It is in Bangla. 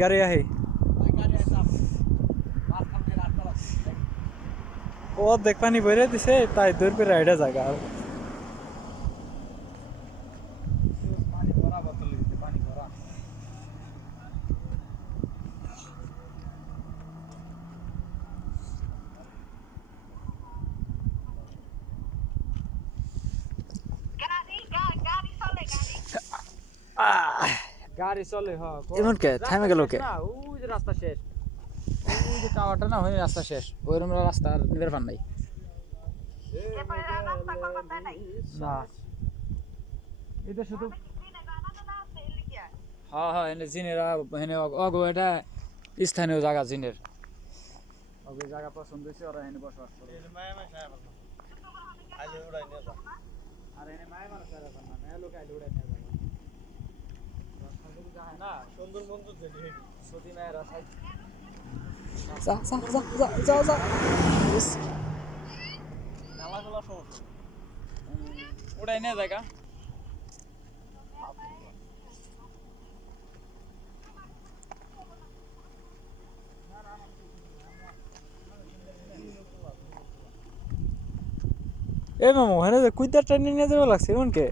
গাড়ি আহে ও দেখবানি বইরে দিছে তাই দূর করে রাইডা জায়গা গাড়ি চলে হ এমন কে থামে গেল কে না ওই যে রাস্তা শেষ ওই যে টাওয়ারটা না ওই রাস্তা শেষ ওইরকম রাস্তা আর নিবার পান নাই না এটা শুধু হ্যাঁ হ্যাঁ এনে জিনের এনে অগো এটা স্থানীয় জায়গা জিনের অগো জায়গা পছন্দ হয়েছে ওরা এনে বসবাস করে আর এনে মায়া মানুষ আর না মেয়ে লোক আইলে উড়াই নিয়ে যাবে না সুন্দর বন্ধু সতী মায়ের রাস্তায় যা নালাগুলা সমস্যা উড়াই নিয়ে জায়গা এ মামু হ্যাঁ যে কুইতার ট্রেনে নিয়ে যাওয়া লাগছে এমন কে